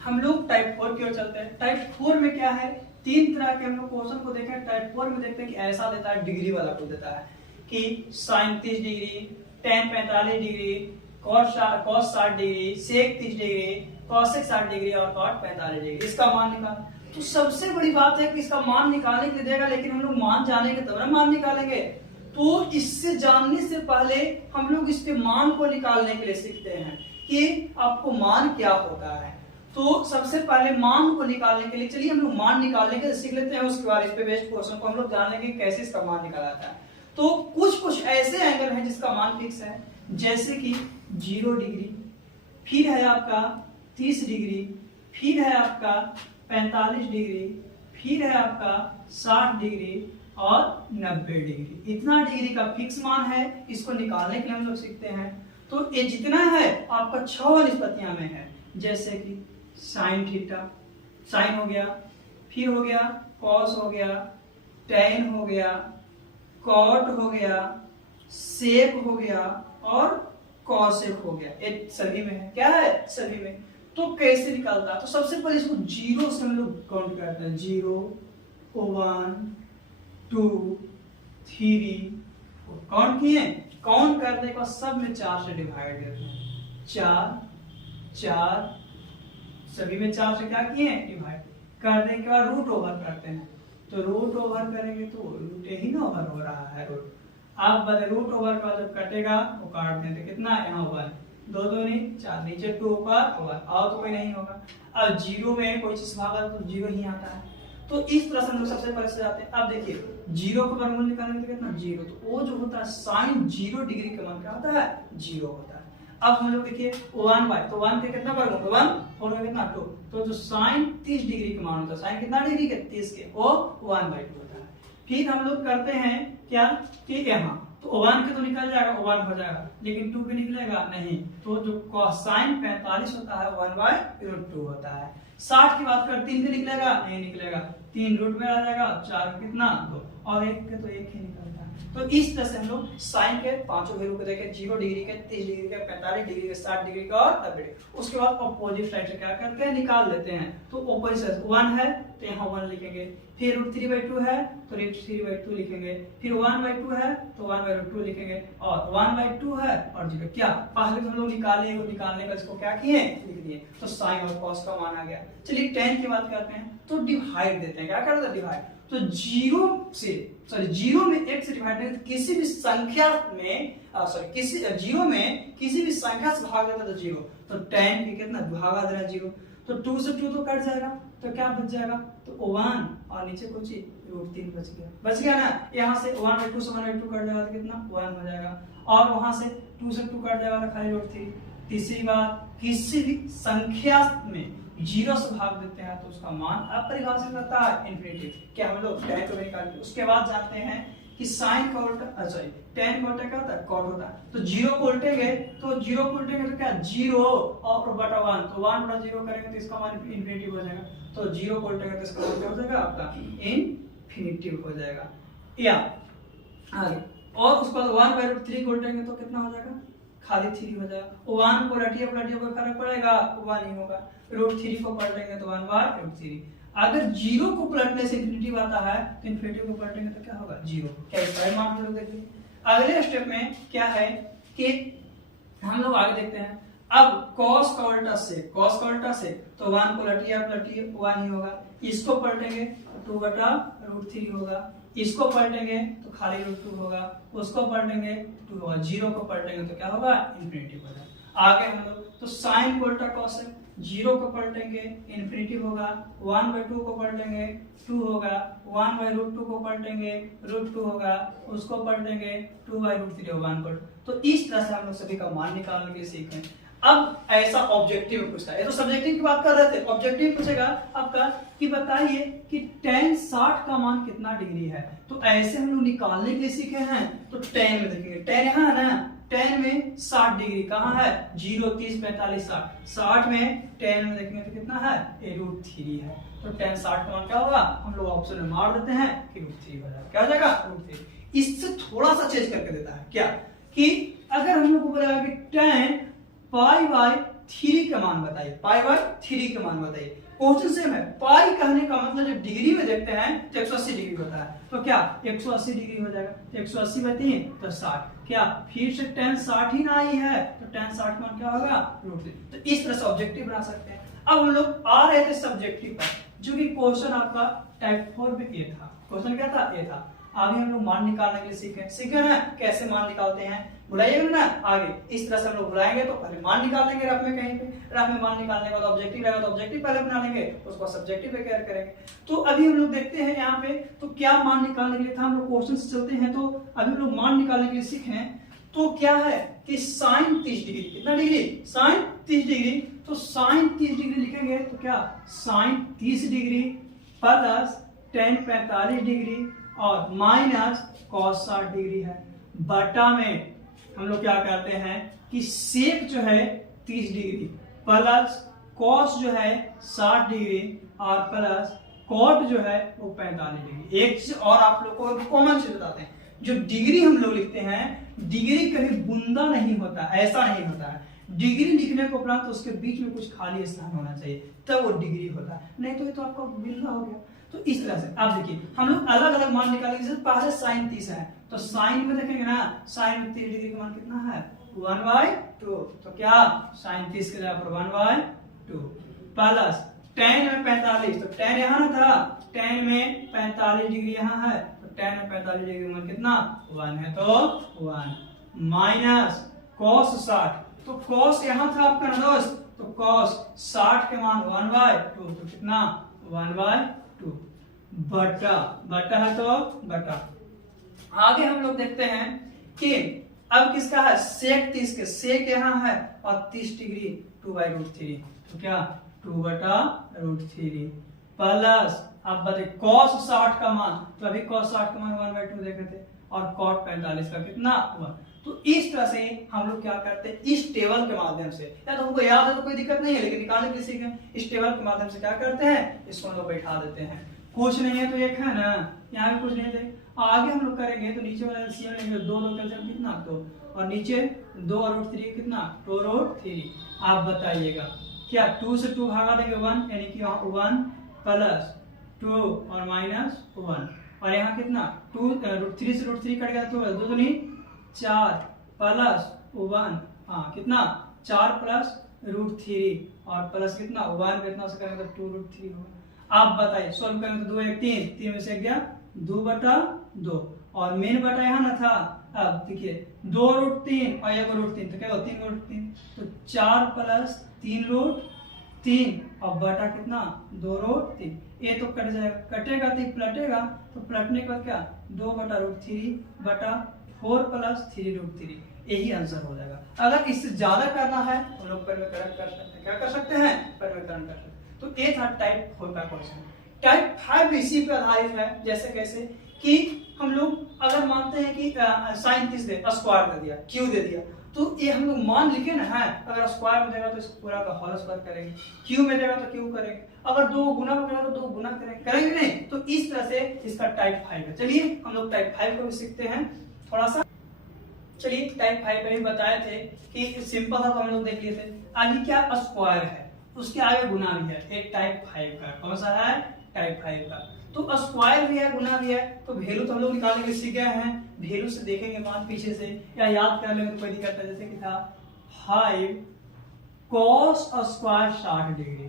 हम लोग टाइप 4 की ओर चलते हैं। टाइप 4 में क्या है, तीन तरह के हम लोग क्वेश्चन को देखें। टाइप 4 में देखते हैं कि ऐसा देता है, डिग्री वाला को देता है कि sin 30 degree, tan 45 degree, cos 60 degree, sec 30 degree, cosec 60 degree और cot 45 डिग्री, इसका मान निकाल। तो सबसे बड़ी बात है कि इसका मान निकालने के लिए देगा, लेकिन हम लोग मान जानेंगे तब ना मान निकालेंगे। तो इससे जानने से पहले हम लोग इसके मान को निकालने के लिए सीखते हैं कि आपको मान क्या होता है। तो सबसे पहले मान को निकालने के लिए चलिए हम लोग मान निकालने के सीख लेते हैं, उसके बाद इस पे बेस्ड क्वेश्चन को हम लोग जान लेंगे कैसे इसका मान निकाला जाता है। तो कुछ ऐसे एंगल हैं जिसका मान फिक्स है, जैसे कि 0 डिग्री, फिर है आपका 30 डिग्री, फिर है आपका 45 डिग्री, फिर है आपका 60 डिग्री और 90 डिग्री। इतना डिग्री का फिक्स मान है, इसको निकालने के लिए हम लोग सीखते हैं। तो ये जितना है आपका 6 निष्पत्तियां में है, जैसे कि साइन थीटा, साइन हो गया, फिर हो गया कॉस हो गया, टेन हो गया, कॉट हो गया, सेक हो गया और कॉसेक हो गया। ये सभी में है, क्या है सभी में। तो कैसे निकालता है, तो सबसे पहले इसको 0 से हम लोग काउंट करते हैं। 0 1 2 3 काउंट किए, काउंट करने का सब में 4 से डिवाइड करते हैं। 4 सभी में 4 से क्या किए डिवाइड करने के बाद रूट ओवर करते हैं। तो रूट ओवर करेंगे तो रूट ही ना ओवर हो रहा है रूट। अब बता रूट ओवर का जब कटेगा वो काट देते, कितना यहाँ 1 2 2 नहीं 4, नीचे 2 ऊपर ओवर, आओ तो कोई नहीं होगा। अब 0 में कोई चीज भागा तो 0 ही आता है। तो इस तरह से हम लोग सबसे पहले से जाते हैं। अब देखिए 0 का वर्गमूल निकालने के लिए कितना 0, तो वो जो होता है साइन 0 डिग्री का मान क्या होता है 0 होता है। अब हम लोग देखिए 1 बाय, तो 1 के कितना वर्गमूल 1 4 का कितना 2, तो जो साइन 30 डिग्री का मान होता है, साइन कितना डिग्री के 30 के, वो 1/2 होता है। फिर हम लोग करते हैं क्या कि यहाँ तो 1 के तो निकल जाएगा, 1 हो जाएगा, लेकिन 2 के निकलेगा नहीं, तो जो कोसाइन 45 होता है 1/√2 होता है। 60 की बात कर 3 के निकलेगा नहीं निकलेगा, 3 रूट में आ जाएगा, 4 कितना 2, और 1 के तो 1 ही निकलता है। तो इस तरह से हम लोग साइन के पांचों वैल्यू को देखें, 0 डिग्री के, 30 डिग्री के, 45 डिग्री के, 60 डिग्री का और 90 डिग्री। उसके बाद अपोजिट साइड से क्या करते हैं निकाल लेते हैं। तो अपोजिट 1 है तो यहाँ 1 लिखेंगे, फिर √3/2 है तो √3/2 लिखेंगे, फिर 1/2 है तो 1/2 लिखेंगे, और 1/2 है और 0 क्या पहले हम लोग निकालने का इसको क्या किए लिख दिए, तो साइन और कॉस का मान आ गया। चलिए tan की बात करते हैं तो डिवाइड देते हैं, क्या करते हैं डिवाइड, तो 0 में 1 से डिवाइड करें तो किसी भी संख्या में जीरो में किसी भी संख्या से भाग देता तो 0, तो tan के कितना भागा दे रहा 0, तो 2 से 2 तो कट जाएगा, तो क्या बच जाएगा, तो 1 और नीचे कुछ √3 बच गया ना। यहाँ से 1/2 से 1/2 कट जाएगा तो कितना 1 हो जाएगा, और वहां से 2 से 2 कट जाएगा तो खाली √3। तीसरी बात, किसी भी संख्या में 0 से भाग देते हैं तो उसका मान अपरिभाषित रहता है इन्फिनिटी। क्या हम लोग tan को निकालेंगे। उसके बाद जानते हैं कि साइन का उल्टा tan का उल्टा क्या होता है कॉट होता है, तो 0 को उल्टेंगे तो क्या 0 और बटा 1, तो 1 बटा 0 करेंगे तो इसका मान इन्फिनिटी हो जाएगा, तो 0 को उल्टेंगे तो इसका मान क्या हो जाएगा आपका इन्फिनिटी हो जाएगा। या आगे, और उसके बाद 1/√3 को उल्टेंगे तो कितना हो जाएगा खाली 3 हो जाएगा। 1 को पलटिए कोई फर्क पड़ेगा, 1 ही होगा। √3 को पलटेंगे तो 1/√3। अगर 0 को पलटने से इन्फिनिटी आता है तो इन्फिनिटी को पलटेंगे तो क्या होगा 0। क्या इसका मान हम लोग देखेंगे। अगले स्टेप में क्या है कि हम लोग आगे देखते हैं, अब cos का उल्टा से तो 1 को पलटिए 1 ही होगा, इसको पलटेंगे तो 2/√3 होगा, इसको पलटेंगे तो खाली √2 होगा, उसको पलटेंगे 2 होगा, 0 को पलटेंगे तो क्या होगा इन्फिनिटी होगा। आगे हम लोग तो साइन को उल्टा cos है, 0 को पलटेंगे इन्फिनिटी होगा, 1/2 को पलटेंगे 2 होगा, 1/√2 को पलटेंगे √2 होगा, उसको पलटेंगे 2/√3 होगा 1 पर। तो इस तरह से हम लोग सभी का मान निकालने के लिए सीखे। अब ऐसा ऑब्जेक्टिव पूछता है, ये तो सब्जेक्टिव की बात कर रहे थे, ऑब्जेक्टिव पूछेगा आपका कि बताइए कि tan 60 का मान कितना डिग्री है। तो ऐसे हम लोग निकालने के लिए सीखे हैं। तो tan में देखेंगे, tan यहाँ है ना, tan में 60 डिग्री कहाँ है 0 30 45 60 में tan में देखेंगे तो कितना है √3 है, तो tan 60 का मान क्या होगा, हम लोग ऑप्शन में मार देते हैं कि √3 हो जाएगा। क्या हो जाएगा √3। इससे थोड़ा सा चेंज करके देता है क्या कि अगर हम लोग को बोला कि tan π/3 का मान बताइए, π/3 का मान बताइए। क्वेश्चन सेम है, पाई कहने का मतलब जब डिग्री में देखते हैं तो 180 डिग्री होता है, तो क्या 180 डिग्री हो जाएगा, 180/3 तो 60। क्या फिर से tan 60 ही ना आई है तो tan 60 मान क्या होगा √3। तो इस तरह से ऑब्जेक्टिव बना सकते हैं। अब हम लोग आ रहे थे सब्जेक्टिव पर, जो कि क्वेश्चन आपका टाइप 4 में ये था। क्वेश्चन क्या था, ये था। आगे हम लोग मान निकालने के लिए सीखे ना कैसे मान निकालते हैं, बुलाइएगा ना आगे। इस तरह से हम लोग बुलाएंगे तो पहले मान निकाल लेंगे रफ में, कहीं पे रफ में मान निकालने के बाद ऑब्जेक्टिव रहेगा तो ऑब्जेक्टिव पहले बना लेंगे, उसको सब्जेक्टिव पे कैर करेंगे। तो अभी हम लोग देखते हैं यहाँ पे तो क्या मान निकालने के लिए था, हम लोग क्वेश्चन से चलते हैं। तो अभी हम लोग मान निकालने के लिए सीखे हैं, तो क्या है कि साइन 30 डिग्री, कितना डिग्री साइन 30 डिग्री, तो साइन 30 डिग्री लिखेंगे तो क्या sine 30 degree plus tan 45 degree और माइनस cos 60 डिग्री है। बटा में हम लोग क्या करते हैं कि सेक जो है 30 डिग्री प्लस cos जो है 60 डिग्री और प्लस cot जो है वो 45 डिग्री। एक चीज और आप लोग को कॉमन चीज बताते हैं, जो डिग्री हम लोग लिखते हैं, डिग्री कभी बुंदा नहीं होता, ऐसा नहीं होता है। डिग्री लिखने को उपरांत तो उसके बीच में कुछ खाली स्थान होना चाहिए, तब वो डिग्री होता है, नहीं तो ये तो आपका बिंदा हो गया। तो इस तरह से आप देखिए हम लोग अलग अलग मान निकालेंगे। जैसे पहले साइन 30 है तो साइन में देखेंगे ना, साइन में 30 डिग्री का मान कितना है 1/2, तो क्या साइन 30 के जगह पर 1/2 प्लस tan में 45, तो tan यहाँ ना था, tan में 45 डिग्री यहाँ है, तो tan में 45 डिग्री का मान कितना 1 है, तो 1 माइनस cos 60, तो cos यहाँ था आपका दोस्त, तो cos 60 के मान 1/2, तो कितना 1/2 बटा है तो बटा। आगे हम लोग देखते हैं कि अब किसका है सेक 30 के, सेक यहाँ है और 30 डिग्री 2/√3, तो क्या 2/√3 प्लस आप बताइए cos 60 का मान, तो अभी cos 60 का मान 1/2 देखे थे, और cot 45 का कितना 1। तो इस तरह से हम लोग क्या करते हैं, इस टेबल के माध्यम से, या तो हमको याद है तो कोई दिक्कत नहीं है, लेकिन निकालने के लिए सीखें, इस टेबल के माध्यम से क्या करते हैं, इसको हम लोग बैठा देते हैं। कुछ नहीं है तो एक है ना, यहाँ भी कुछ नहीं है, आगे हम लोग करेंगे तो नीचे वाला एलसीएम लेंगे, 2 2 का एलसीएम कितना 2, और नीचे 2√3 कितना 2√3। आप बताइएगा क्या 2 से 2 भागा देंगे 1, यानी कि 1 प्लस 2 और माइनस 1, और यहाँ कितना 2√3 से √3 कट गया तो 2 दूनी 4 प्लस 1, हाँ कितना 4 प्लस √3 और प्लस कितना 1 में इतना से करेंगे तो 2√3 होगा। आप बताइए सॉल्व करेंगे तो 2 1 3, 3 में से गया 2/2, और मेन बटा यहाँ ना था, अब देखिए 2√3 और 1√3 तो क्या होगा 3√3, तो 4 प्लस 3√3 और बटा कितना 2√3, ये तो कट जाएगा, कटेगा तो पलटेगा, तो पलटने के बाद क्या 2/√3 बटा 4 प्लस 3√3, यही आंसर हो जाएगा। अगर इससे ज्यादा करना है तो लोग परिवर्तन कर सकते हैं, क्या कर सकते हैं, परिवर्तन कर सकते हैं। तो ये था टाइप 4 का क्वेश्चन। टाइप 5 इसी पे आधारित है, जैसे कैसे कि हम लोग अगर मानते हैं कि sin 30 दे, स्क्वायर दे दिया, क्यू दे दिया, तो ये हम लोग मान लिखे ना है, अगर स्क्वायर में देगा तो इसको पूरा का होल स्क्वायर करेंगे, क्यू में देगा तो क्यू करेंगे, अगर 2 गुना में देगा तो 2 गुना करेंगे नहीं। तो इस तरह से इसका टाइप 5 है। चलिए हम लोग टाइप 5 को भी सीखते हैं थोड़ा सा। चलिए टाइप 5 में भी बताए थे कि सिंपल था तो हम लोग देख लिए थे। आगे क्या स्क्वायर है, उसके आगे गुना भी है, एक टाइप 5 का। कौन सा है, टाइप 5 का। तो स्क्वायर भी है, गुना भी है, तो वैल्यू तो हम लोग निकालने के सीख गए हैं, वैल्यू से देखेंगे मान पीछे से, या याद कर लेंगे तो कोई दिक्कत है। जैसे कि था 5 cos square 60 degree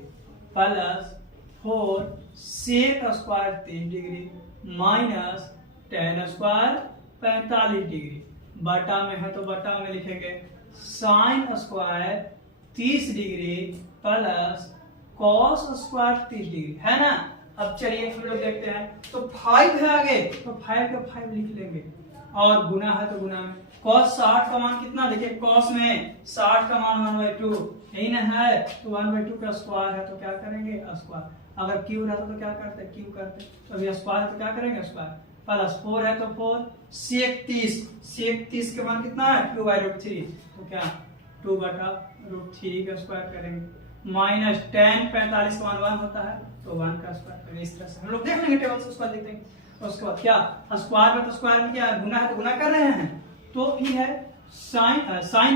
plus 4 sec square 30 degree minus tan square 45 degree, बटा में है तो बटा में लिखेंगे sin square 30 degree plus cos square 30 degree, है ना। अब चलिए हम लोग देखते हैं, तो 5 है आगे, तो 5 का 5 लिख लेंगे, और गुना है तो गुना में cos 60 का मान कितना, देखिए cos में 60 का मान 1/2 यही ना है, तो 1/2 का स्क्वायर है तो क्या करेंगे स्क्वायर, अगर क्यू रहता तो क्या करते क्यू करते, तो अभी स्क्वायर तो क्या करेंगे स्क्वायर, प्लस 4 है तो 4 sec 30 के मान कितना है 2/√3, तो क्या 2/√3 का स्क्वायर करेंगे, माइनस tan 45 का मान 1 होता है तो 1 का स्क्वायर करेंगे। इस तरह से हम लोग देख लेंगे टेबल से, उसको देख लेंगे। उसके बाद क्या स्क्वायर में, तो स्क्वायर में क्या गुना है तो गुना कर रहे हैं, तो फिर है sin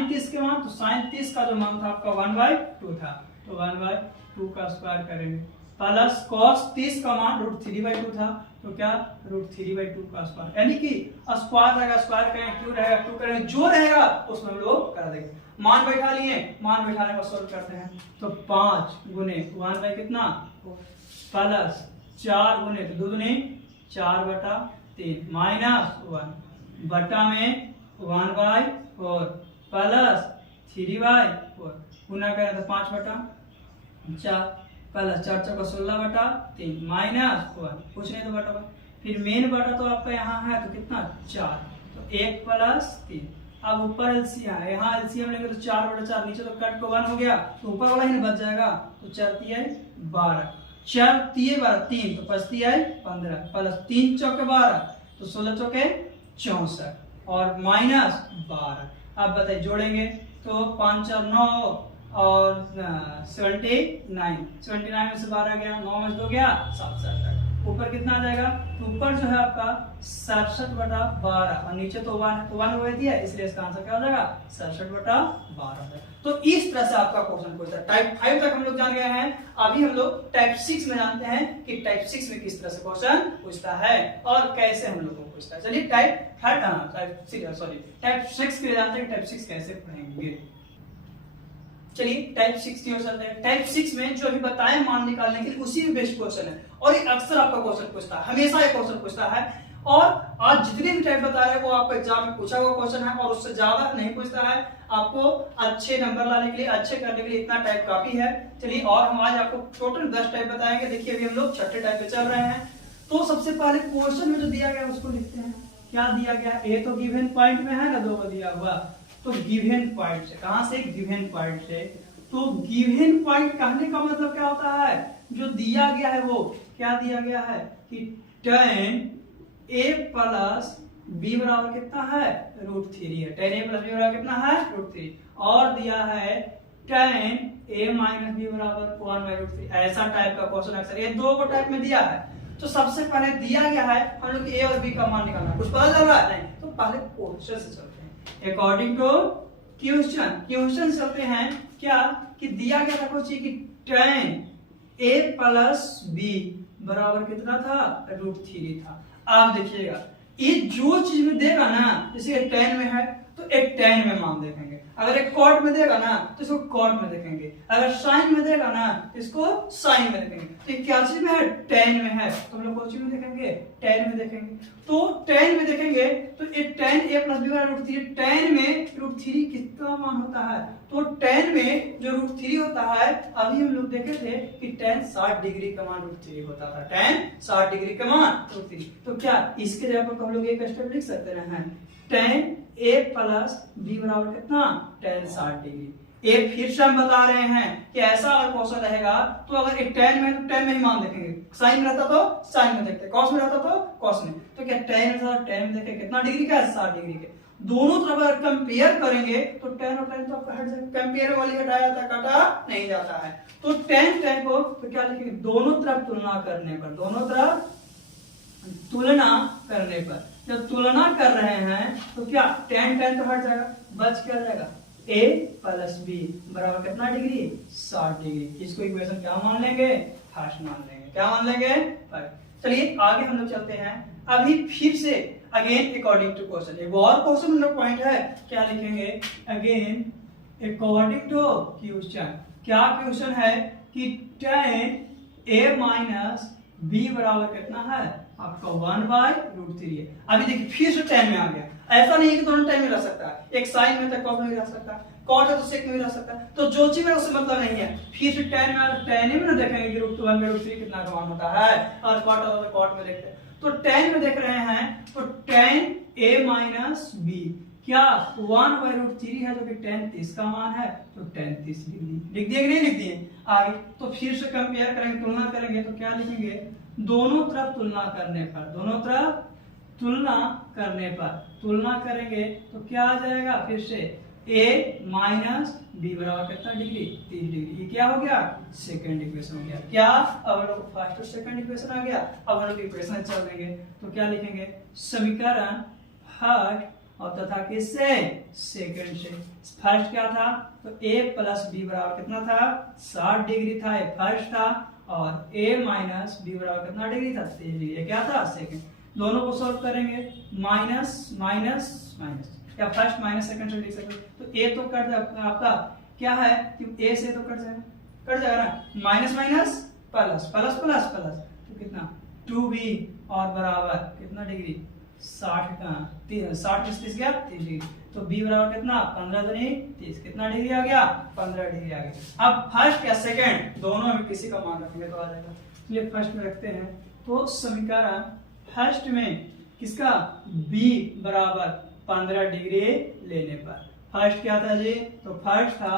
30 के मान, तो sin 30 का जो मान था आपका 1/2 था, तो 1/2 का स्क्वायर करेंगे, प्लस cos 30 का मान √3/2 था, तो क्या √3/2 का स्क्वायर, यानी कि स्क्वायर रहेगा स्क्वायर करेंगे, क्यू रहेगा क्यू करेंगे, जो रहेगा उसमें हम लोग कर देंगे। मान बैठा लिए, मान बैठाने का सोल्व करते हैं, तो 5 गुने 1 कितना प्लस 4 गुने तो 2 दूनी 4/3 माइनस 1 बटा में 1/4 प्लस 3/4 गुना करें तो 5/4 प्लस 4 चौका 16/3 माइनस 1 कुछ नहीं तो बटा, फिर मेन बटा तो आपका यहाँ है तो कितना 4, तो 1 प्लस 3। अब ऊपर एलसीएम है, यहाँ एलसीएम लेंगे तो 4/4, नीचे तो कट को 1 हो गया तो ऊपर वाला ही बच जाएगा, तो 4 तिहाई 12, 4 तिहाई 12 3, तो 5 तिहाई 15 प्लस 3 चौके 12 तो 16 चौके 64 और माइनस 12। अब बताइए जोड़ेंगे तो 5 4 9 और 79 में से 12 गया, 9 में से 2 गया 67, ऊपर कितना आ जाएगा, तो ऊपर जो है आपका 67/12 और नीचे तो 1 हो दिया, इसलिए इसका आंसर क्या हो जाएगा 67/12। तो इस तरह से आपका क्वेश्चन पूछता है। टाइप 5 तक हम लोग जान गए हैं, अभी हम लोग टाइप 6 में जानते हैं कि टाइप 6 में किस तरह से क्वेश्चन पूछता है और कैसे हम लोग को पूछता है। चलिए टाइप 6 के लिए जानते हैं टाइप 6 कैसे पढ़ेंगे। चलिए टाइप 6 की ओर चलते हैं। टाइप 6 में जो अभी बताएं मान निकालने के लिए उसी में बेस्ट क्वेश्चन है, और ये अक्सर आपका क्वेश्चन पूछता है, हमेशा ये क्वेश्चन पूछता है, और आज जितने भी टाइप बता रहे हैं वो आपको एग्जाम में पूछा हुआ क्वेश्चन है, और उससे ज्यादा नहीं पूछता है। आपको अच्छे नंबर लाने के लिए, अच्छे करने के लिए इतना टाइप काफी है। चलिए और हम आज आपको टोटल 10 टाइप बताएंगे। देखिए अभी हम लोग 6ठे टाइप पे चल रहे हैं। तो सबसे पहले क्वेश्चन में जो दिया गया उसको लिखते हैं। क्या दिया गया, ए तो गिवन पॉइंट में है ना, 2 दिया हुआ, तो गिवन पॉइंट से, कहां से, गिवन पॉइंट से तो गिवन पॉइंट कहने का मतलब क्या होता है, जो दिया गया है वो क्या दिया गया है कि tan a प्लस b बराबर कितना है √3 है। tan a प्लस b बराबर कितना है √3, और दिया है tan a माइनस b बराबर 1/√3। ऐसा टाइप का क्वेश्चन अक्सर ये दो को टाइप में दिया है। तो सबसे पहले दिया गया है हम लोग a और b का मान निकालना, कुछ पता चल रहा है नहीं, तो पहले क्वेश्चन से चलते हैं। अकॉर्डिंग टू क्वेश्चन चलते हैं क्या कि दिया गया था कुछ कि tan a प्लस b बराबर कितना था √3 था। आप देखिएगा ये जो चीज में देगा ना, जैसे tan में है तो एक tan में मान देखेंगे, अगर एक cot में देगा ना तो इसको cot में देखेंगे, अगर sin में देगा ना तो इसको sin में देखेंगे। तो ये क्या चीज में है tan में है, तो हम लोग कौन चीज में देखेंगे tan में देखेंगे। तो tan में देखेंगे तो ये tan a प्लस b बराबर √3, tan में √3 कितना मान होता है, तो tan में जो √3 होता है अभी हम लोग देखे थे कि tan 60 डिग्री का मान √3 होता था, tan 60 डिग्री का मान √3। तो क्या इसके जगह पर हम लोग एक स्टेप लिख सकते हैं tan a प्लस b बराबर कितना tan 60 डिग्री। एक फिर से हम बता रहे हैं कि ऐसा अगर क्वेश्चन रहेगा तो अगर एक tan में है तो tan में ही मान देखेंगे, sin में रहता तो sin में देखते, cos में रहता तो cos में। तो क्या tan में था tan में देखें कितना डिग्री का है 60 डिग्री के। दोनों तरफ अगर कंपेयर करेंगे तो tan और tan तो आपका हट जाएगा, कंपेयर वाली हटाया जाता काटा नहीं जाता है। तो tan को तो क्या लिखेंगे दोनों तरफ तुलना करने पर, दोनों तरफ तुलना करने पर जब तुलना कर रहे हैं तो क्या tan तो हट जाएगा, बच क्या जाएगा a प्लस b बराबर कितना डिग्री 60 डिग्री। इसको इक्वेशन क्या मान लेंगे फर्स्ट मान लेंगे, क्या मान लेंगे फर्स्ट। चलिए आगे हम लोग चलते हैं। अभी फिर से अगेन अकॉर्डिंग टू क्वेश्चन, एक और क्वेश्चन हम लोग पॉइंट है क्या लिखेंगे अगेन अकॉर्डिंग टू क्वेश्चन। क्या क्वेश्चन है कि tan a माइनस b बराबर कितना है आपका 1/√3 है। अभी देखिए फिर से tan में आ गया, ऐसा नहीं है कि दोनों टाइम में रह सकता है, एक sin में तो cos में भी रह सकता है, cos है तो sec में भी रह सकता है। तो जो चीज में उससे मतलब नहीं है, फिर से tan में tan में ना देखेंगे कि √1/√3 कितना का मान होता है, और cot होता है तो cot में देखते हैं। तो tan में देख रहे हैं तो tan a माइनस b क्या 1/√3 है, जो कि tan 30 का मान है, तो tan 30 लिख दिए कि नहीं लिख दिए। आगे तो फिर से कंपेयर करेंगे, तुलना करेंगे तो क्या लिखेंगे दोनों तरफ तुलना करने पर, दोनों तरफ तुलना करने पर तुलना करेंगे तो क्या आ जाएगा फिर से a माइनस b बराबर कितना डिग्री 30 डिग्री। ये क्या हो गया सेकंड इक्वेशन हो गया। क्या अब हम लोग फर्स्ट और सेकंड इक्वेशन आ गया। अब हम लोग इक्वेशन चल देंगे तो क्या लिखेंगे समीकरण फर्स्ट और तथा किससे सेकंड से। फर्स्ट क्या था तो a प्लस b बराबर कितना था 60 डिग्री था, ये फर्स्ट था, और a माइनस b बराबर कितना डिग्री था 30 डिग्री, ये क्या था सेकंड। दोनों को सॉल्व करेंगे माइनस माइनस माइनस, या फर्स्ट माइनस सेकंड से लिख सकते हो। तो a तो कट जाएगा आपका क्या है कि a से तो कट जाएगा ना, minus minus plus plus plus plus, तो कितना 2b और बराबर कितना डिग्री 60 का 30 गया 30 डिग्री। तो b बराबर कितना 15 दूनी 30, कितना डिग्री आ गया 15 डिग्री आ गया। अब फर्स्ट या सेकंड दोनों में किसी का मान रखेंगे तो आ जाएगा। चलिए फर्स्ट में रखते हैं तो समीकरण फर्स्ट में किसका b बराबर 15 डिग्री लेने पर, फर्स्ट क्या था जी तो फर्स्ट था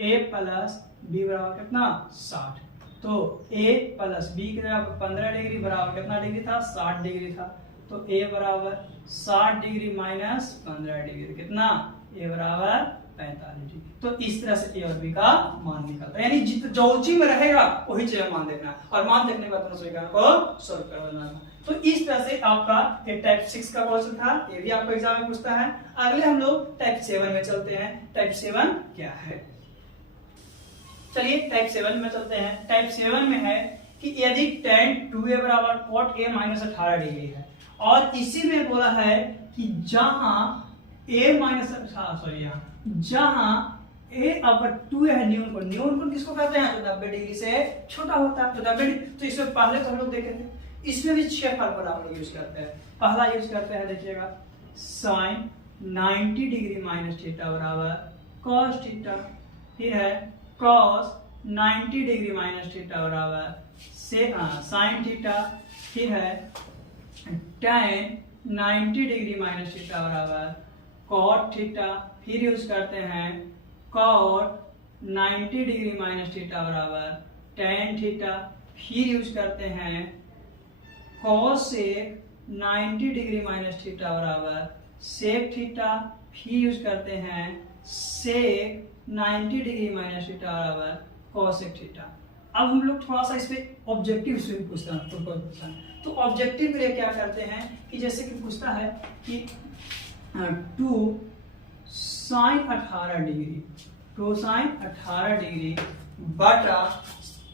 a प्लस b बराबर कितना 60, तो a प्लस b के 15 डिग्री बराबर कितना डिग्री था 60 डिग्री था। तो a बराबर 60 डिग्री माइनस 15 डिग्री कितना a बराबर 45 डिग्री। तो इस तरह से a और b का मान निकलता है, यानी जो चीज में रहेगा वही चीज मान देखना, और मान देखने के बाद समीकरण को सॉल्व करना है। तो इस तरह से आपका ये टाइप 6 का क्वेश्चन था, ये भी आपको एग्जाम में पूछता है। अगले हम लोग टाइप 7 में चलते हैं। टाइप 7 क्या है, चलिए टाइप 7 में चलते हैं। टाइप 7 में है कि यदि tan 2a बराबर cot a माइनस 18 डिग्री है, और इसी में बोला है कि जहां a माइनस जहां a अगर 2a है न्यून किसको कहते हैं जो 90 डिग्री से छोटा होता है, तो 90 डिग्री। तो इसमें पहले तो हम लोग देखे थे, इसमें भी 6 फार्मूला हम लोग यूज करते हैं। पहला यूज करते हैं देखिएगा sin 90 डिग्री माइनस थीटा बराबर cos थीटा, फिर है cos 90 डिग्री माइनस थीटा बराबर sin थीटा, फिर है tan 90 डिग्री माइनस थीटा बराबर cot थीटा, फिर यूज करते हैं cot 90 डिग्री माइनस थीटा बराबर tan थीटा, फिर यूज करते हैं cosec 90 डिग्री माइनस थीटा बराबर sec थीटा, फिर यूज करते हैं sec 90 डिग्री माइनस थीटा बराबर cosec थीटा। अब हम लोग थोड़ा सा इस पे ऑब्जेक्टिव से पूछते हैं, तो ऑब्जेक्टिव के लिए क्या करते हैं कि जैसे कि पूछता है कि 2 sin 18 डिग्री, 2 sin 18 डिग्री बटा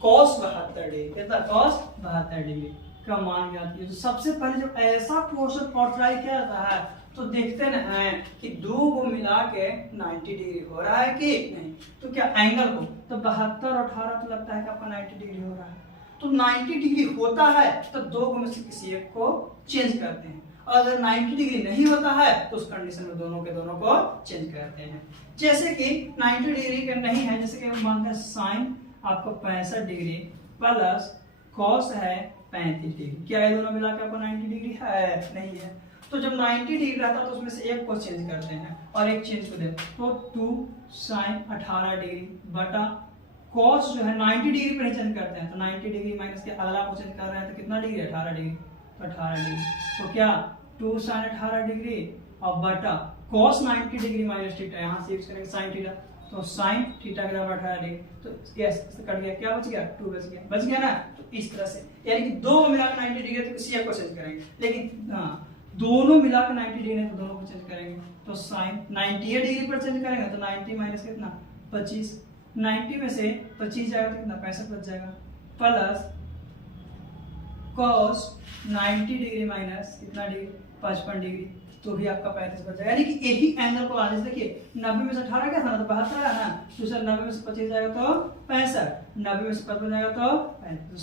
cos 72 डिग्री, कितना cos 72 डिग्री का मान ज्ञात कीजिए। तो सबसे पहले जब ऐसा क्वेश्चन और ट्राई किया जाता है तो देखते न हैं कि दो को मिला के 90 डिग्री हो रहा है कि नहीं, तो क्या एंगल को तो 72 और 18 तो लगता है कि आपका 90 डिग्री हो रहा है, तो 90 डिग्री होता है तो दो को में से किसी एक को चेंज करते हैं, और अगर 90 डिग्री नहीं होता है तो उस कंडीशन में दोनों के दोनों को चेंज करते हैं। जैसे कि 90 डिग्री का नहीं है, जैसे कि हम मानते हैं साइन आपको 65 डिग्री प्लस कॉस है 35 डिग्री, क्या ये दोनों मिला के आपको 90 डिग्री है? नहीं है। तो जब 90 डिग्री रहता है तो उसमें से एक को चेंज करते हैं और एक चेंज को देते हैं, तो 2 sin 18 डिग्री बटा cos जो है 90 डिग्री पर ही चेंज करते हैं, तो 90 डिग्री माइनस के अगला को चेंज कर रहे हैं तो कितना डिग्री है? 18 डिग्री, तो 18 डिग्री, तो क्या 2 sin 18 डिग्री और बटा cos 90 डिग्री माइनस थीटा, यहाँ से यूज करेंगे sin थीटा, तो sin थीटा के बराबर 18 डिग्री, तो यस कट गया, क्या बच गया? 2 बच गया ना। तो इस तरह से यानी कि दो को मिलाकर 90 डिग्री तो किसी एक को चेंज करेंगे, लेकिन हाँ दोनों मिलाकर 90 डिग्री है तो दोनों को चेंज करेंगे, तो sin 90 डिग्री पर चेंज करेंगे तो 90 माइनस कितना 25, 90 में से 25 जाएगा तो कितना 65 बच जाएगा, प्लस cos 90 डिग्री माइनस कितना डिग्री 55 डिग्री, तो भी आपका 35 बच जाएगा। यानी कि एक ही एंगल को आने से देखिए 90 में से 18 क्या था ना, तो 72 है ना, दूसरा 90 में से 25 जाएगा तो 65, 90 में से 55 जाएगा तो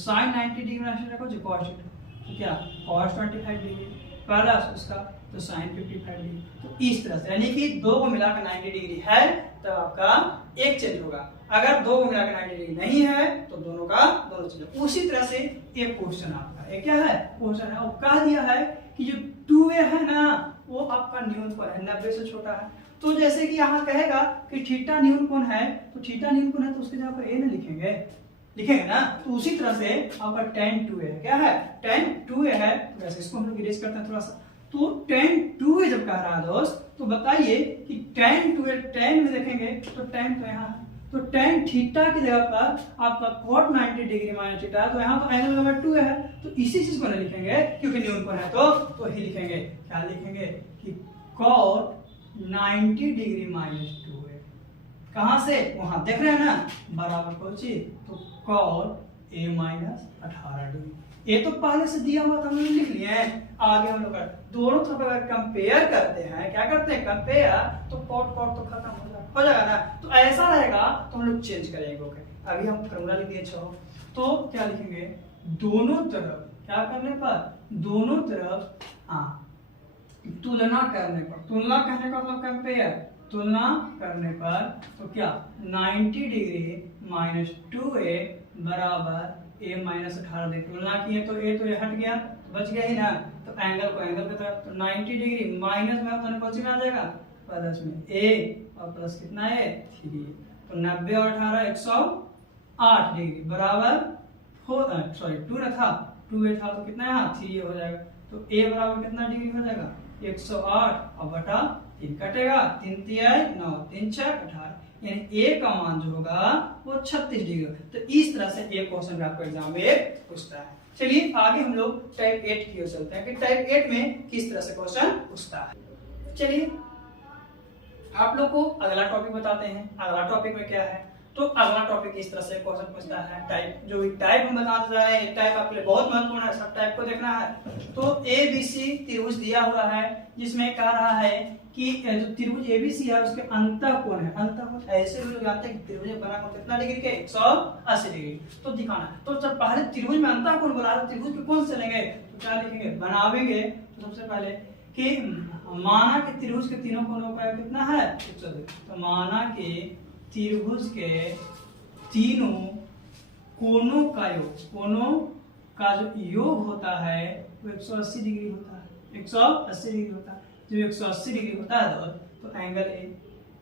sin 90 डिग्री माइनस रखो जो cos थीटा, तो क्या cos 25 डिग्री प्लस उसका तो sin 55 डिग्री, तो इस तरह से यानी कि दो को मिलाकर 90 डिग्री है तो आपका एक चेंज होगा, अगर दो को मिलाकर 90 डिग्री नहीं है तो दोनों का दोनों चेंज। उसी तरह से एक क्वेश्चन आपका एक क्या है क्वेश्चन है, और कह दिया है कि जो 2a है ना वो आपका न्यून कोण है, 90 से छोटा है, तो जैसे कि यहाँ कहेगा कि थीटा न्यून कोण है, तो थीटा न्यून कोण है तो उसके जगह पर a ना लिखेंगे ना, तो उसी तरह से आपका tan 2a है, क्या है tan 2a है, वैसे इसको हम लोग इरेज करते हैं थोड़ा सा, तो tan 2a जब कह रहा है दोस्त तो बताइए कि tan 2a tan में देखेंगे तो tan तो यहाँ है, तो tan थीटा की जगह पर आपका cot 90 डिग्री माइनस थीटा, तो यहाँ तो एंगल नंबर 2 है, तो इसी चीज को ना लिखेंगे क्योंकि न्यून कोण है तो ही लिखेंगे, क्या लिखेंगे कि cot 90 डिग्री माइनस 2 है, कहां से वहां देख रहे हैं ना बराबर पहुंची, तो cot a माइनस 18 डिग्री, ये तो पहले से दिया हुआ था हमने लिख लिए हैं, आगे हम लोग दोनों तरफ अगर कंपेयर करते हैं, क्या करते हैं कंपेयर, तो cot तो खत्म हो जाएगा ना, तो ऐसा रहेगा तो हम लोग चेंज करेंगे। ओके अभी हम फॉर्मूला लिख दिए तो क्या लिखेंगे दोनों तरफ, क्या करने पर दोनों तरफ हाँ तुलना करने पर, तुलना करने का मतलब कंपेयर, तुलना करने पर तो क्या 90 डिग्री माइनस 2a बराबर a माइनस 18 डिग्री, तुलना की है तो a तो ये हट गया बच गया ही ना, तो एंगल को एंगल की तरफ, तो 90 डिग्री माइनस में अपने कौन सी में आ जाएगा प्लस में a और प्लस कितना है 3, तो 90 और 18 108 डिग्री बराबर 2 ना था 2a था तो कितना यहाँ 3 हो जाएगा, तो a बराबर कितना डिग्री हो जाएगा 108 और बटा 3 कटेगा 3 3 9 3 6 18, यानी a का मान जो होगा वो 36 डिग्री। तो इस तरह से एक क्वेश्चन आपको एग्जाम में पूछता है। चलिए आगे हम लोग टाइप 8 की ओर चलते हैं कि टाइप 8 में किस तरह से क्वेश्चन पूछता है। चलिए आप लोग को अगला टॉपिक बताते हैं, अगला टॉपिक में क्या है, तो अगला टॉपिक इस तरह से क्वेश्चन पूछता है टाइप, जो टाइप हम बताते जा रहे हैं टाइप आपके लिए बहुत महत्वपूर्ण है, सब टाइप को देखना है। तो ABC त्रिभुज दिया हुआ है जिसमें कह रहा है कि जो त्रिभुज ABC है उसके अंतःकोण है, अंतःकोण ऐसे भी लोग जानते हैं कि त्रिभुज बना कोण कितना डिग्री के 180 डिग्री, तो दिखाना है। तो जब पहले त्रिभुज में अंतःकोण बोला तो त्रिभुज के कौन से लेंगे, तो क्या लिखेंगे बनावेंगे, तो सबसे पहले कि माना कि त्रिभुज के तीनों कोणों का कितना है 180, तो माना कि त्रिभुज के तीनों कोणों का योग, कोणों का जो योग होता है वो 180 डिग्री होता है, 180 डिग्री होता है, जो 180 डिग्री होता है तो angle A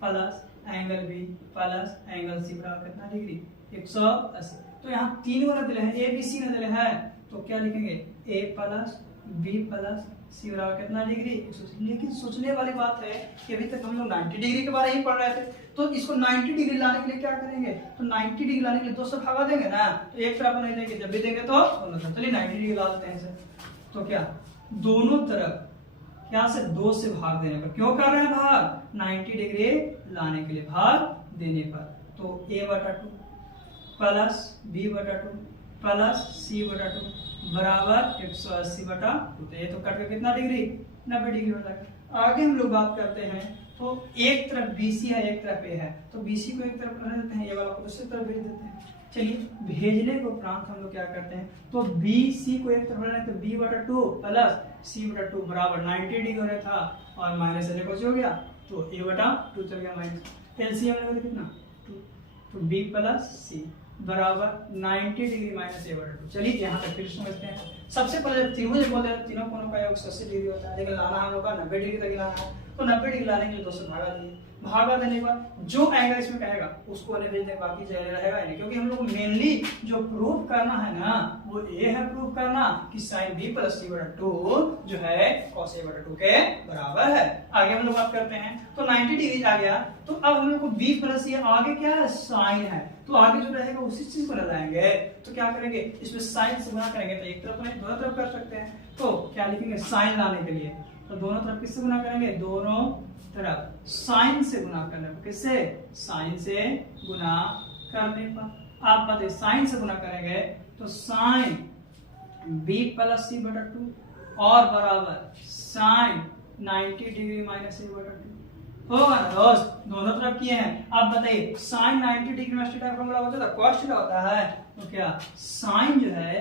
plus angle B plus angle C बराबर कितना डिग्री 180। तो यहाँ 3 को न दिले हैं, ए बी सी न दिले हैं, तो क्या लिखेंगे ए प्लस बी प्लस सी बराबर कितना डिग्री 180। लेकिन सोचने वाली बात है कि अभी तक हम लोग 90 डिग्री के बारे में पढ़ रहे थे, तो इसको 90 डिग्री लाने के लिए क्या करेंगे, तो 90 डिग्री लाने के लिए 2 से भागा देंगे ना, तो एक तरफ नहीं देंगे, जब भी देंगे तो दोनों तरफ। चलिए 90 डिग्री ला देते हैं इसे, तो क्या दोनों तरफ क्या से 2 से भाग देने पर, क्यों कर रहे हैं भाग, 90 डिग्री लाने के लिए भाग देने पर, तो a/2 plus b/2 plus c/2 बराबर 180/2। तो ये तो कट के कितना डिग्री 90 डिग्री हो जाएगा। आगे हम लोग बात करते हैं, तो एक तरफ BC है एक तरफ A है, तो BC को एक तरफ रख देते हैं, ये वाला को दूसरी तरफ भेज देते हैं। चलिए भेजने के उपरांत हम लोग क्या करते हैं, तो BC को एक तरफ रखते हैं, तो b/2 प्लस c/2 बराबर 90 डिग्री हो रहा था और माइनस से कुछ हो गया, तो a/2 चल गया माइनस, एलसीएम लेवल कितना 2, तो b प्लस c बराबर 90 डिग्री माइनस a/2। चलिए यहाँ तक फिर समझते हैं। सबसे पहले त्रिभुज बोलते हैं, तीनों कोनों का योग 80 डिग्री होता है, लेकिन लाना हम लोग का 90 डिग्री तक लाना है, तो 90 डिग्री लाने के लिए 2 से भागा दिए, भागा देने के बाद जो एंगल इसमें कहेगा उसको नहीं भेजने, बाकी जो रहेगा नहीं, क्योंकि हम लोग को मेनली जो प्रूफ करना है ना, वो ये है प्रूफ करना कि sin b प्लस c/2 जो है cos a/2 के बराबर है। आगे हम लोग बात करते हैं, तो 90 डिग्री आ गया, तो अब हम लोग को b प्लस c आगे क्या है sin है, तो आगे जो रहेगा उसी चीज को लगाएंगे, तो क्या करेंगे इसमें sin से गुणा करेंगे, तो एक तरफ नहीं दोनों तरफ कर सकते हैं, तो क्या लिखेंगे sin लाने के लिए, तो दोनों तरफ किससे गुणा करेंगे, दोनों तरफ साइन से गुणा करने पर, किससे साइन से गुणा करने पर। आप बताइए साइन से गुणा करेंगे तो साइन b प्लस c/2 और बराबर साइन 90 डिग्री माइनस a/2 होगा ना दोस्त, दोनों तरफ किए हैं। आप बताइए साइन 90 डिग्री माइनस थीटा का फॉर्मूला होता है cos थीटा होता है, तो क्या साइन जो है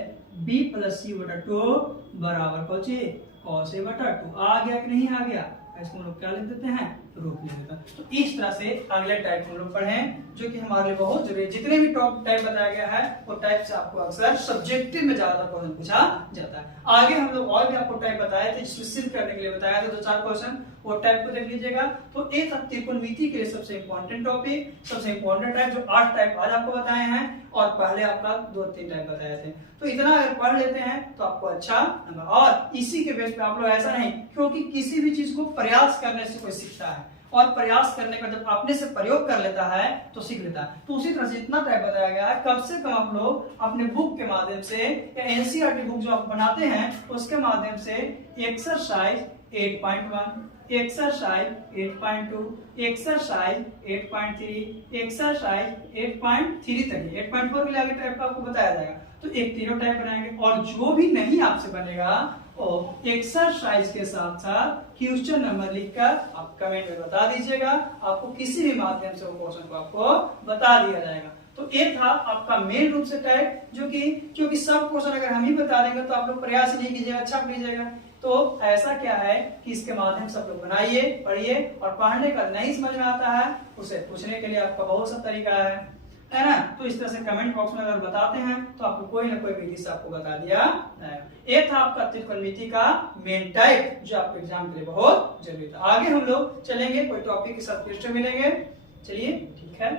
b प्लस c/2 बराबर पहुंचे cos a/2। आ गया कि नहीं आ गया, इसको हम लोग क्या लिख देते हैं, रूप ले देते हैं। तो इस तरह से अगले टाइप हम लोग पढ़ें, जो कि हमारे लिए बहुत जरूरी है। जितने भी टॉप टाइप बताया गया है वो टाइप से आपको अक्सर सब्जेक्टिव में ज्यादा क्वेश्चन पूछा जाता है। आगे हम लोग और भी आपको टाइप बताए थे, जिसमें सिर्फ करने के लिए बताया था 2-4 क्वेश्चन, वो टाइप को देख लीजिएगा। तो एक त्रिकोणमिति के लिए सबसे इंपॉर्टेंट टॉपिक, सबसे इंपॉर्टेंट टाइप, जो 8 टाइप आज आपको बताए हैं और पहले आपका 2-3 टाइप बताए थे। तो इतना अगर पढ़ लेते हैं तो आपको अच्छा नंबर, और इसी के बेस पे आप लोग ऐसा नहीं, क्योंकि किसी भी चीज को प्रयास करने से कोई सीखता है, और प्रयास करने का जब अपने से प्रयोग कर लेता है तो सीख लेता है। तो उसी तरह से इतना टाइप बताया गया है, कम से कम आप लोग अपने बुक के माध्यम से या एनसीईआरटी बुक जो आप बनाते हैं उसके माध्यम से एक्सरसाइज 8.1, एक्सरसाइज 8.2, एक्सरसाइज 8.3, एक्सरसाइज 8.3 तक, 8.4 के लिए आगे टाइप आपको बताया जाएगा। तो एक तीनों टाइप बनाएंगे, और जो भी नहीं आपसे बनेगा और एक्सरसाइज के साथ साथ क्वेश्चन नंबर लिखकर आप कमेंट में बता दीजिएगा, आपको किसी भी माध्यम से वो क्वेश्चन को आपको बता दिया जाएगा। तो ये था आपका मेन रूप से टाइप, जो कि क्योंकि सब क्वेश्चन अगर हम ही बता देंगे तो आप लोग प्रयास नहीं कीजिएगा, छाप लीजिएगा। तो ऐसा क्या है कि इसके माध्यम से आप लोग बनाइए, पढ़िए, और पढ़ने का नहीं समझ में आता है उसे पूछने के लिए आपका बहुत सा तरीका है ना। तो इस तरह से कमेंट बॉक्स में अगर बताते हैं तो आपको कोई ना कोई विधि से आपको बता दिया जाएगा। ये था आपका त्रिकोणमिति का मेन टाइप, जो आपके एग्जाम के लिए बहुत जरूरी था। आगे हम लोग चलेंगे, कोई टॉपिक के साथ फिर से मिलेंगे। चलिए ठीक है।